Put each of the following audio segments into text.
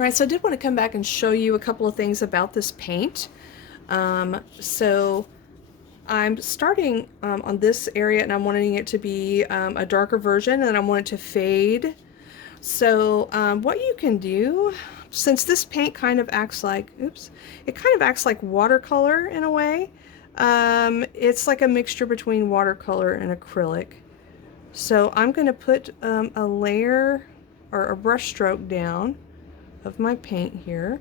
All right, so I did want to come back and show you a couple of things about this paint. So I'm starting on this area, and I'm wanting it to be a darker version, and I want it to fade. So what you can do, since this paint kind of acts like, it kind of acts like watercolor in a way. It's like a mixture between watercolor and acrylic. So I'm going to put a layer or a brush stroke down of my paint here.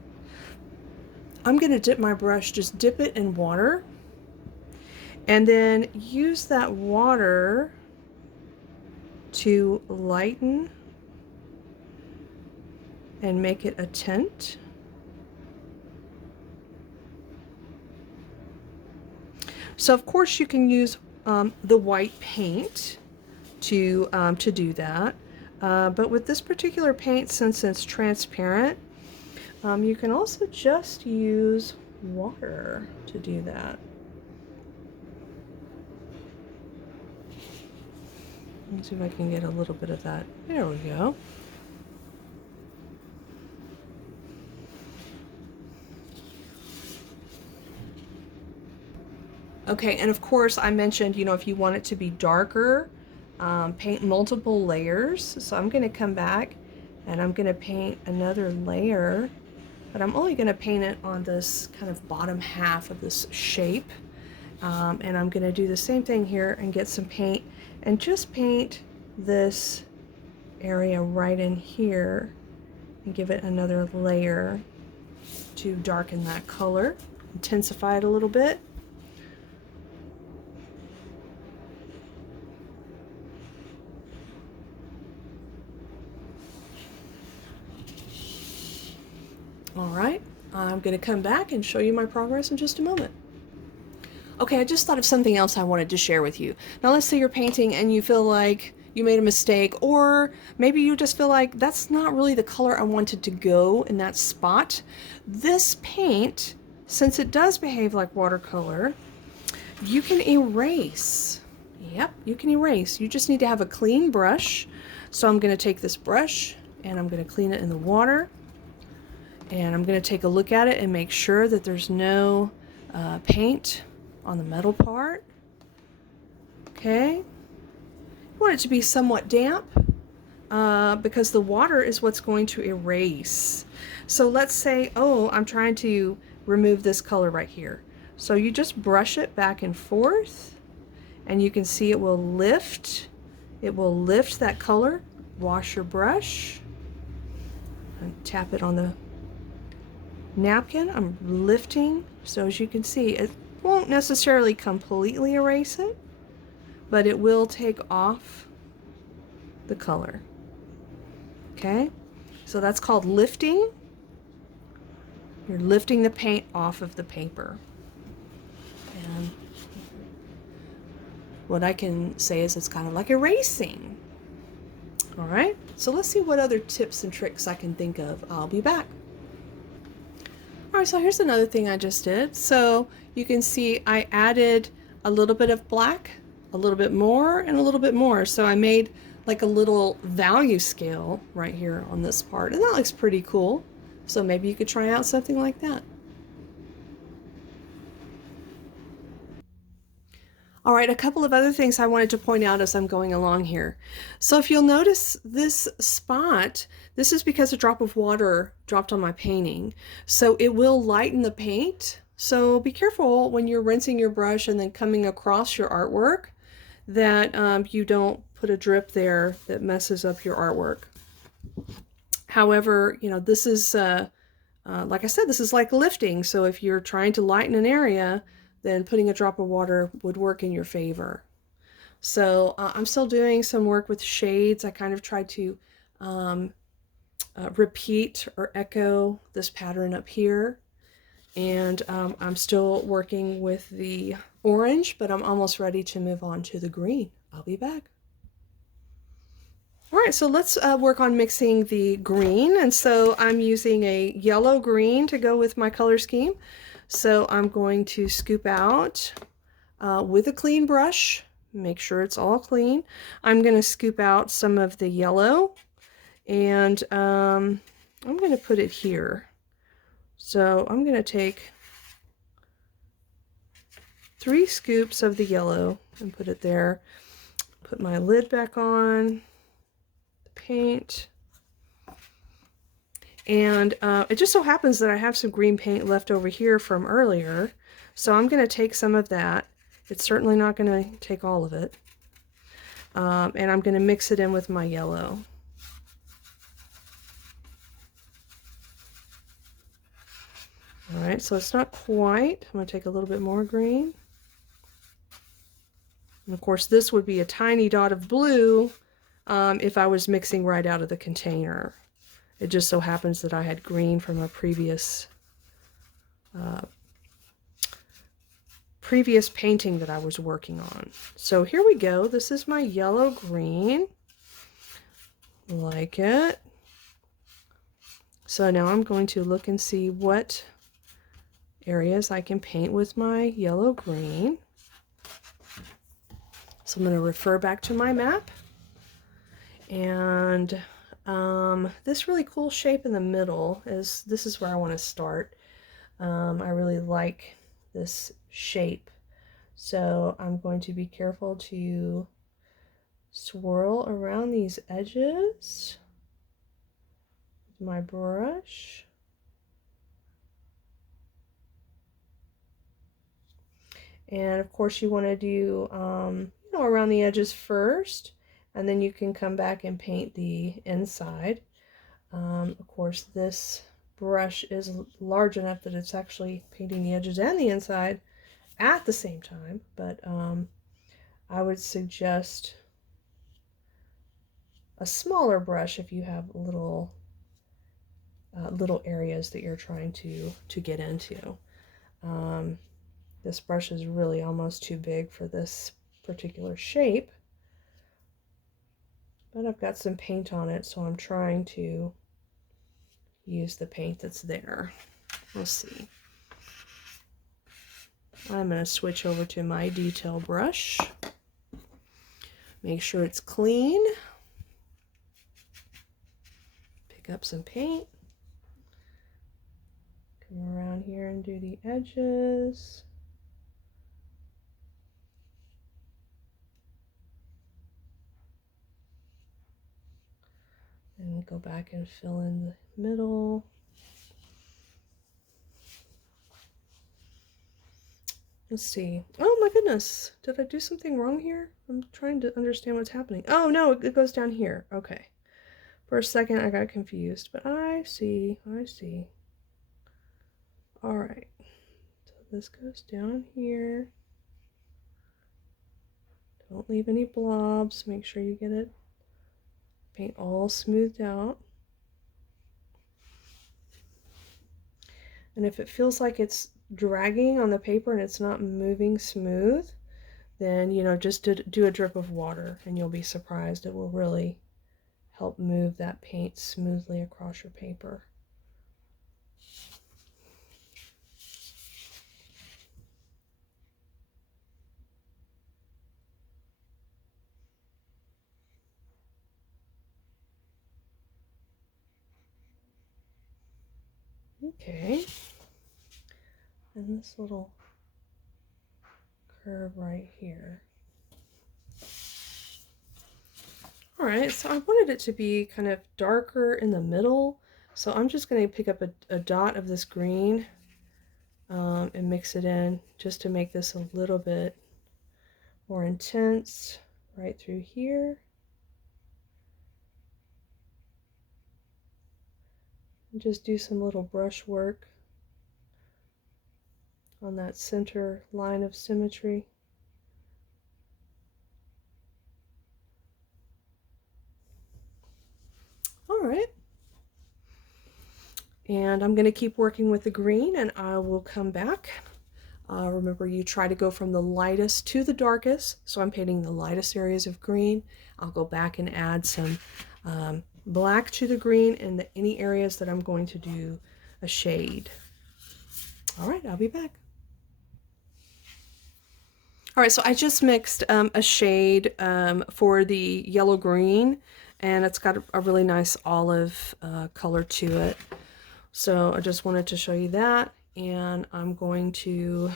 I'm going to dip my brush, just dip it in water, and then use that water to lighten and make it a tint. So of course you can use the white paint to do that, but with this particular paint, since it's transparent, you can also just use water to do that. Let's see if I can get a little bit of that. There we go. Okay, and of course I mentioned, you know, if you want it to be darker, paint multiple layers. So I'm going to come back and I'm going to paint another layer, but I'm only going to paint it on this kind of bottom half of this shape. And I'm going to do the same thing here and get some paint and just paint this area right in here and give it another layer to darken that color, intensify it a little bit. All right, I'm going to come back and show you my progress in just a moment. Okay, I just thought of something else I wanted to share with you. Now let's say you're painting and you feel like you made a mistake, or maybe you just feel like that's not really the color I wanted to go in that spot. This paint, since it does behave like watercolor, you can erase. Yep, you can erase. You just need to have a clean brush. So I'm going to take this brush and I'm going to clean it in the water. And I'm going to take a look at it and make sure that there's no paint on the metal part. Okay. You want it to be somewhat damp because the water is what's going to erase. So let's say, oh, I'm trying to remove this color right here. So you just brush it back and forth, and you can see it will lift. It will lift that color. Wash your brush and tap it on the napkin. I'm lifting, so as you can see, it won't necessarily completely erase it, but it will take off the color. Okay, so that's called lifting. You're lifting the paint off of the paper. And what I can say is it's kind of like erasing. All right, so let's see what other tips and tricks I can think of. I'll be back. All right, so here's another thing I just did. So you can see I added a little bit of black, a little bit more, and a little bit more. So I made like a little value scale right here on this part, and that looks pretty cool. So maybe you could try out something like that. All right, a couple of other things I wanted to point out as I'm going along here. So if you'll notice this spot, this is because a drop of water dropped on my painting. So it will lighten the paint. So be careful when you're rinsing your brush and then coming across your artwork that you don't put a drip there that messes up your artwork. However, you know, this is, like I said, this is like lifting. So if you're trying to lighten an area, then putting a drop of water would work in your favor. So I'm still doing some work with shades. I kind of tried to repeat or echo this pattern up here. And I'm still working with the orange, but I'm almost ready to move on to the green. I'll be back. All right, so let's work on mixing the green. And so I'm using a yellow green to go with my color scheme. So I'm going to scoop out with a clean brush, make sure it's all clean. I'm going to scoop out some of the yellow, and I'm going to put it here. So I'm going to take 3 scoops of the yellow and put it there. Put my lid back on, the paint. And it just so happens that I have some green paint left over here from earlier. So I'm going to take some of that. It's certainly not going to take all of it. And I'm going to mix it in with my yellow. All right, so it's not quite. I'm going to take a little bit more green. And of course, this would be a tiny dot of blue if I was mixing right out of the container. It just so happens that I had green from a previous painting that I was working on. So here we go. This is my yellow green. Like it. So now I'm going to look and see what areas I can paint with my yellow green. So I'm going to refer back to my map. And this really cool shape in the middle this is where I want to start. I really like this shape. So I'm going to be careful to swirl around these edges with my brush. And of course you want to do, you know, around the edges first, and then you can come back and paint the inside. Of course this brush is large enough that it's actually painting the edges and the inside at the same time, but I would suggest a smaller brush if you have little areas that you're trying to get into. This brush is really almost too big for this particular shape, but I've got some paint on it, so I'm trying to use the paint that's there. We'll see. I'm going to switch over to my detail brush. Make sure it's clean. Pick up some paint. Come around here and do the edges. And go back and fill in the middle. Let's see. Oh my goodness. Did I do something wrong here? I'm trying to understand what's happening. Oh no, it goes down here. Okay. For a second I got confused, but I see. All right. So this goes down here. Don't leave any blobs. Make sure you get it paint all smoothed out. And if it feels like it's dragging on the paper and it's not moving smooth, then, you know, just do a drip of water and you'll be surprised. It will really help move that paint smoothly across your paper. Okay, and this little curve right here. All right, so I wanted it to be kind of darker in the middle, so I'm just going to pick up a dot of this green and mix it in just to make this a little bit more intense right through here. And just do some little brush work on that center line of symmetry. All right. And I'm going to keep working with the green and I will come back. Remember, you try to go from the lightest to the darkest. So I'm painting the lightest areas of green. I'll go back and add some black to the green in any areas that I'm going to do a shade. All right, I'll be back. All right, so I just mixed a shade for the yellow green, and it's got a really nice olive color to it. So I just wanted to show you that, and I'm going to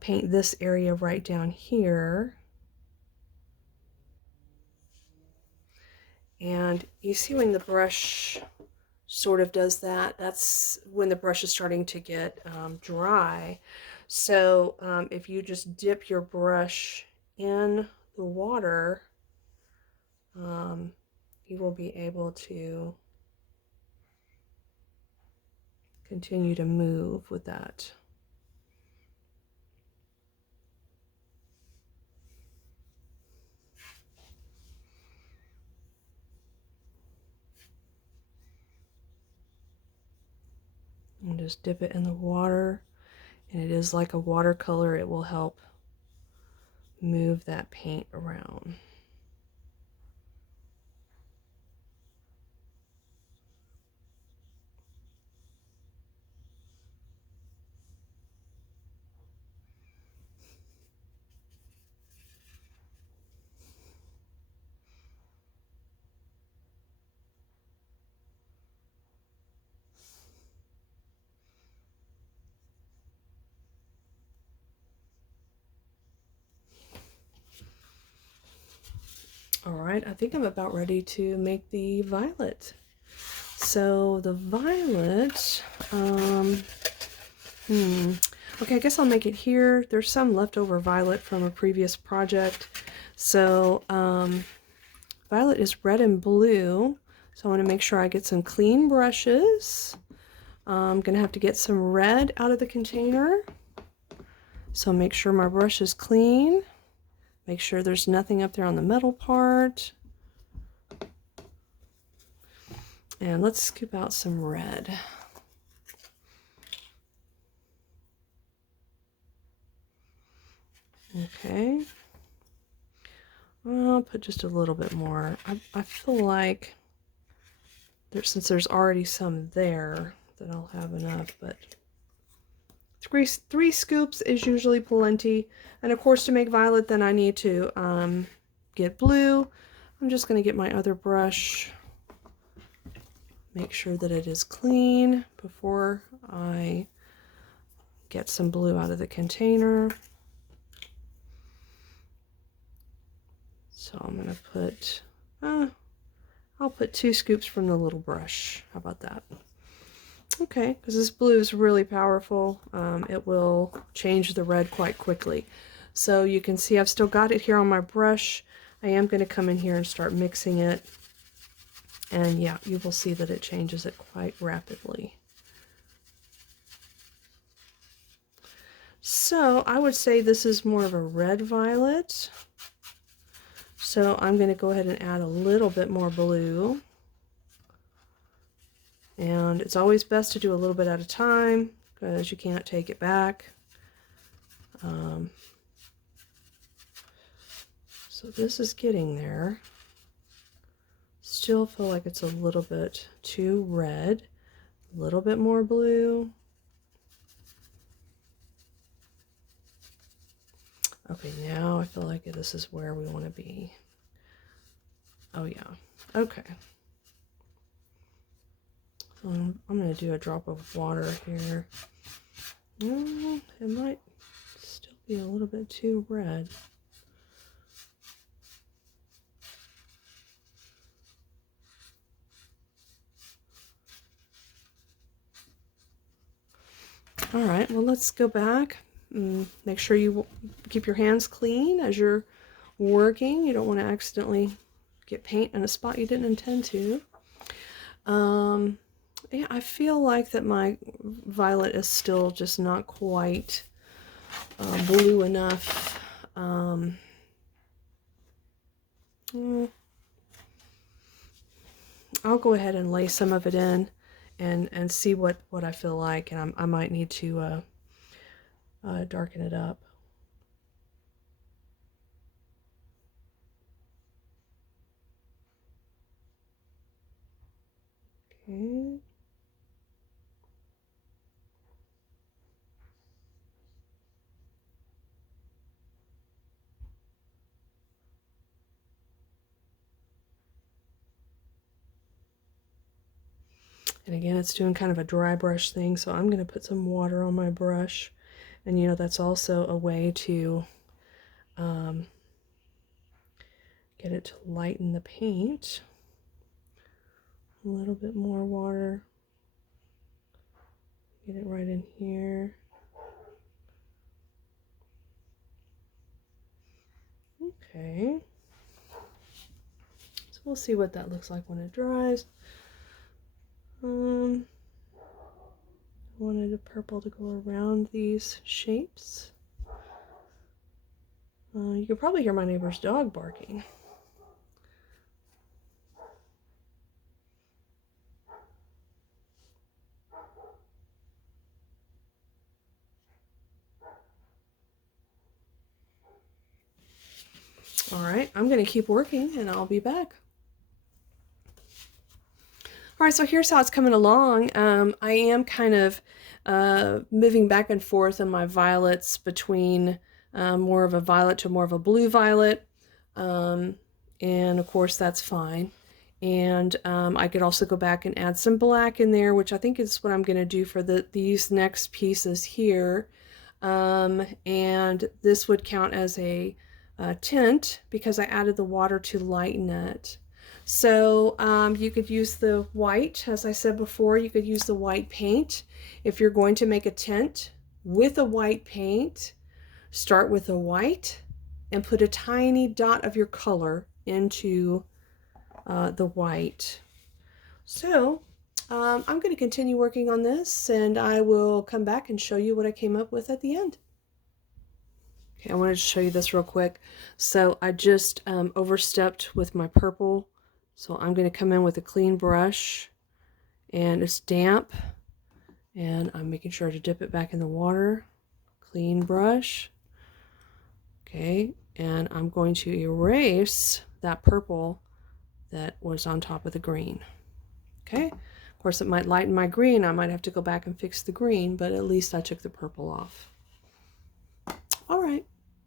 paint this area right down here. And you see when the brush sort of does that, that's when the brush is starting to get dry. So if you just dip your brush in the water, you will be able to continue to move with that. And just dip it in the water, and it is like a watercolor. It will help move that paint around. All right, I think I'm about ready to make the violet. So the violet, okay, I guess I'll make it here. There's some leftover violet from a previous project. So violet is red and blue. So I want to make sure I get some clean brushes. I'm going to have to get some red out of the container. So make sure my brush is clean. Make sure there's nothing up there on the metal part. And let's scoop out some red. Okay. I'll put just a little bit more. I feel like since there's already some there, that I'll have enough, but three scoops is usually plenty. And of course, to make violet, then I need to get blue. I'm just going to get my other brush, make sure that it is clean before I get some blue out of the container. So I'm going to put, I'll put 2 scoops from the little brush. How about that? Okay, because this blue is really powerful. It will change the red quite quickly. So you can see I've still got it here on my brush. I am going to come in here and start mixing it. And yeah, you will see that it changes it quite rapidly. So I would say this is more of a red violet. So I'm going to go ahead and add a little bit more blue. And it's always best to do a little bit at a time because you can't take it back. So this is getting there. Still feel like it's a little bit too red. A little bit more blue. Okay, now I feel like this is where we want to be. Oh yeah, okay. So I'm going to do a drop of water here. It might still be a little bit too red. All right, well, let's go back. Make sure you keep your hands clean as you're working. You don't want to accidentally get paint in a spot you didn't intend to. Yeah, I feel like that my violet is still just not quite blue enough. I'll go ahead and lay some of it in and see what I feel like, and I might need to darken it up. Okay. And again, it's doing kind of a dry brush thing, so I'm going to put some water on my brush. And you know, that's also a way to get it to lighten the paint. A little bit more water. Get it right in here. Okay. So we'll see what that looks like when it dries. I wanted the purple to go around these shapes. You can probably hear my neighbor's dog barking. All right, I'm going to keep working and I'll be back. All right, so here's how it's coming along. I am kind of moving back and forth in my violets between more of a violet to more of a blue violet. And of course that's fine. And I could also go back and add some black in there, which I think is what I'm going to do for these next pieces here. And this would count as a tint because I added the water to lighten it. So you could use the white, as I said before, you could use the white paint. If you're going to make a tint with a white paint, start with a white and put a tiny dot of your color into the white. So I'm going to continue working on this and I will come back and show you what I came up with at the end. Okay, I wanted to show you this real quick. So I just overstepped with my purple. So I'm going to come in with a clean brush and it's damp and I'm making sure to dip it back in the water. Clean brush. Okay, and I'm going to erase that purple that was on top of the green. Okay, of course it might lighten my green. I might have to go back and fix the green, but at least I took the purple off. All right.